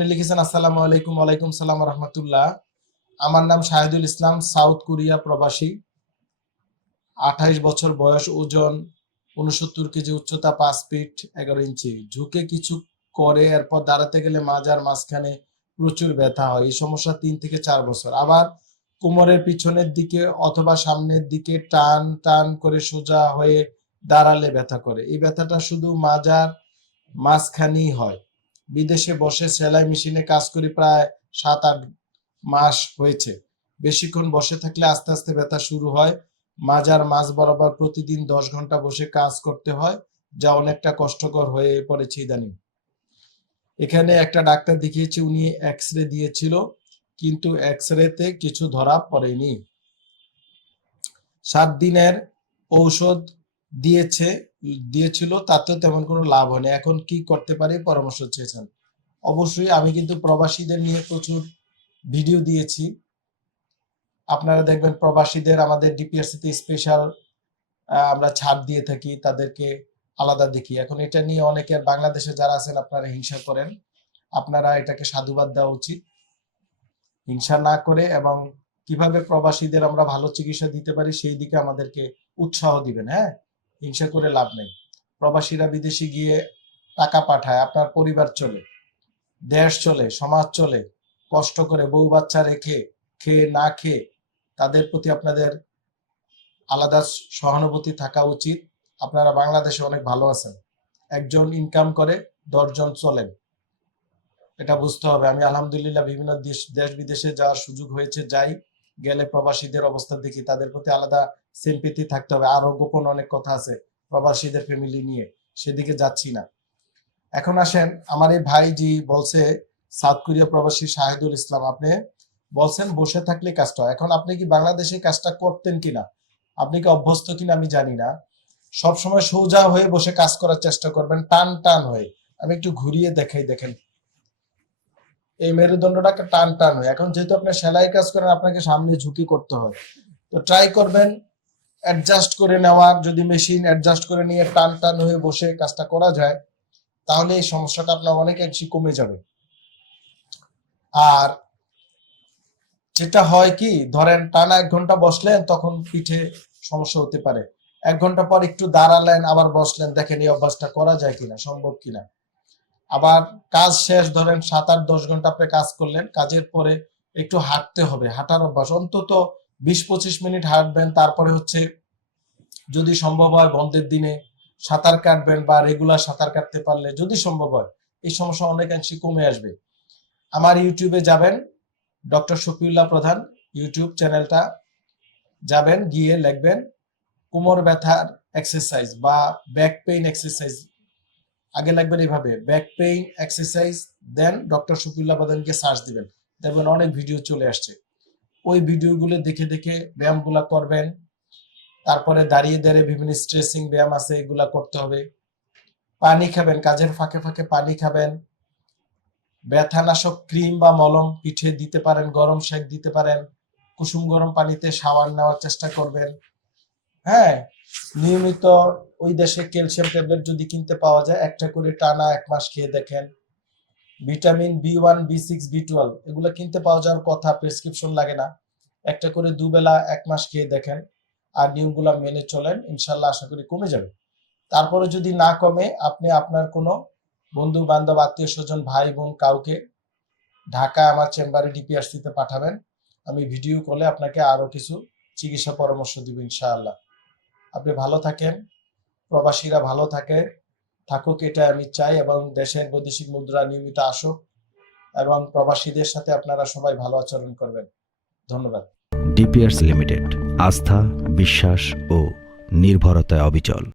আপনি লিখেছেন, আসসালামু আলাইকুম, ওয়ালাইকুম সালাম রহমতুল্লাহ। আমার নাম শাহিদুল ইসলাম, সাউথ কোরিয়া প্রবাসী। আঠাইশ বছর বয়স, ওজন উনসত্তর কেজি, উচ্চতা পাঁচ ফিট এগারো ইঞ্চি। ঝুঁকে কিছু করে, এরপর দাঁড়াতে গেলে মাজার মাঝখানে প্রচুর ব্যথা হয়। এই সমস্যা তিন থেকে চার বছর। আবার কোমরের পিছনের দিকে অথবা সামনের দিকে টান টান করে সোজা হয়ে দাঁড়ালে ব্যথা করে। এই ব্যথাটা শুধু মাজার মাঝখানেই হয়। বিদেশে বসে সেলাই মেশিনে কাজ করি প্রায় সাত আট মাস হয়েছে। বেশিক্ষণ বসে থাকলে আস্তে আস্তে ব্যথা শুরু হয়। মাজার মাঝ বরাবর প্রতিদিন দশ ঘণ্টা বসে কাজ করতে হয়, যা অনেকটা কষ্টকর হয়ে পড়েছে ইদানিং। এখানে একটা ডাক্তার দেখিয়েছি, উনি এক্স রে দিয়েছিল, কিন্তু এক্স রেতে কিছু ধরা পড়েনি। সাত দিনের ঔষধ দিয়েছে দিয়েছিল তাতেও তেমন কোনো লাভ হয়নি। এখন কি করতে পারি, পরামর্শ চেয়েছেন। অবশ্যই আমি কিন্তু প্রবাসীদের নিয়ে প্রচুর ভিডিও দিয়েছি। আপনারা দেখবেন প্রবাসীদের আমাদের ডিপিআরসিতে স্পেশাল আমরা ছাড় দিয়ে থাকি, তাদেরকে আলাদা দেখি। এখন এটা নিয়ে অনেকে, বাংলাদেশে যারা আছেন, আপনারা হিংসা করেন। আপনারা এটাকে সাধুবাদ দেওয়া উচিত। হিংসা না করে এবং কীভাবে প্রবাসীদের আমরা ভালো চিকিৎসা দিতে পারি, সেই দিকে আমাদেরকে উৎসাহ দিবেন হ্যাঁ? হিংসা করে লাভ নেই। প্রবাসীরা বিদেশে গিয়ে টাকা পাঠায়, আপনার পরিবার চলে, দেশ চলে, সমাজ চলে, কষ্ট করে বউ বাচ্চা রেখে, খেয়ে না খেয়ে তাদের প্রতি আপনাদের আলাদা সহানুভূতি থাকা উচিত। আপনারা বাংলাদেশে অনেক ভালো আছেন। একজন ইনকাম করে, দশজন চলেন। এটা বুঝতে হবে। আমি আলহামদুলিল্লাহ বিভিন্ন দেশ দেশ বিদেশে যাওয়ার সুযোগ হয়েছে, যাই। গেলে প্রবাসীদের অবস্থা দেখি তাদের প্রতি আলাদা সিম্পিতি থাকতে হবে। আরও গোপন অনেক কথা আছে প্রবাসীদের ফ্যামিলি নিয়ে। সেদিকে যাচ্ছি না। এখন আসেন, আমার এই ভাই জি বলছে, সাউথ কোরিয়া প্রবাসী শাহিদুল ইসলাম, আপনি বলছেন বসে থাকলে কাজটা। এখন আপনি কি বাংলাদেশে কাজটা করতেন কিনা? আপনি কি অভ্যস্ত কিনা আমি জানি না। সব সময় সোজা হয়ে বসে কাজ করার চেষ্টা করবেন টান টান হয়ে। আমি একটু ঘুরিয়ে দেখাই, দেখেন। এই মেরুদণ্ডটাকে টান টান হয়। এখন যেহেতু আপনি সেলাই কাজ করেন, আপনাকে সামনে ঝুঁকি করতে হয়। তো ট্রাই করবেন অ্যাডজাস্ট করে নেওয়ার যদি মেশিন অ্যাডজাস্ট করে নিয়ে টান টান হয়ে বসে কাজটা করা যায়, তাহলে এই সমস্যাটা আপনার অনেক অনেকাংশই কমে যাবে। আর যেটা হয় কি, ধরেন টানা এক ঘণ্টা বসলেন, তখন পিঠে সমস্যা হতে পারে। এক ঘণ্টা পর একটু দাঁড়ালেন, আবার বসলেন, দেখেন এই অভ্যাসটা করা যায় কিনা, সম্ভব কিনা। আবার কাজ শেষ, ধরেন সাত আট দশ ঘণ্টা আপনি কাজ করলেন, কাজের পরে একটু হাঁটতে হবে, হাঁটার অভ্যাস। অন্তত বিশ পঁচিশ মিনিট হাঁটবেন, তারপরে হচ্ছে যদি সম্ভব হয় বন্ধের দিনে সাঁতার কাটবেন বা রেগুলার সাঁতার কাটতে পারলে, যদি সম্ভব হয়, এই সমস্যা অনেকাংশে কমে আসবে। আমার ইউটিউবে যাবেন, ডক্টর শফিউল্লাহ প্রধান ইউটিউব চ্যানেলটা যাবেন, গিয়ে লিখবেন, কোমর ব্যথার এক্সারসাইজ বা ব্যাক পেইন এক্সারসাইজ আগে লাগবেন এইভাবে ব্যাক পেইন এক্সারসাইজ দেন ডক্টর শফিউল্লাহ প্রধানকে সার্চ দিবেন। দেখবেন অনেক ভিডিও চলে আসছে। ওই ভিডিওগুলো দেখে দেখে ব্যায়ামগুলা করবেন, তারপরে দাঁড়িয়ে দাঁড়িয়ে বিভিন্ন স্ট্রেসিং ব্যায়াম আছে, এগুলা করতে হবে। পানি খাবেন, কাজের ফাঁকে ফাঁকে পানি খাবেন। ব্যথানাশক ক্রিম বা মলম পিঠে দিতে পারেন, গরম শেক দিতে পারেন। কুসুম গরম পানিতে শাওয়ার নেওয়ার চেষ্টা করবেন। হ্যাঁ নিয়মিত ওই দেশে ক্যালসিয়াম ট্যাবলেট যদি কিনতে পাওয়া যায়, একটা করে টানা এক মাস খেয়ে দেখেন। Vitamin B one B six B twelve এগুলো কিনতে পাওয়া যাওয়ার কথা প্রেসক্রিপশন লাগে না। একটা করে দুবেলা এক মাস খেয়ে দেখেন আর নিয়মগুলো মেনে চলেন, ইনশাল্লাহ আশা করি কমে যাবে। তারপরে যদি না কমে, আপনি আপনার কোনো বন্ধু বান্ধব আত্মীয় স্বজন ভাই বোন কাউকে ঢাকা আমার চেম্বারে ডিপিআরসিতে পাঠাবেন। আমি ভিডিও কলে আপনাকে আরও কিছু চিকিৎসা পরামর্শ দিব ইনশাআল্লাহ। আপনি ভালো থাকেন, প্রবাসীরা ভালো থাকে, থাকুক এটা আমি চাই এবং দেশের বৈদেশিক মুদ্রা নিয়মিত আসুক এবং প্রবাসীদের সাথে আপনারা সবাই ভালো আচরণ করবেন। ধন্যবাদ। ডিপিআরস লিমিটেড, আস্থা, বিশ্বাস ও নির্ভরতায় অবিচল।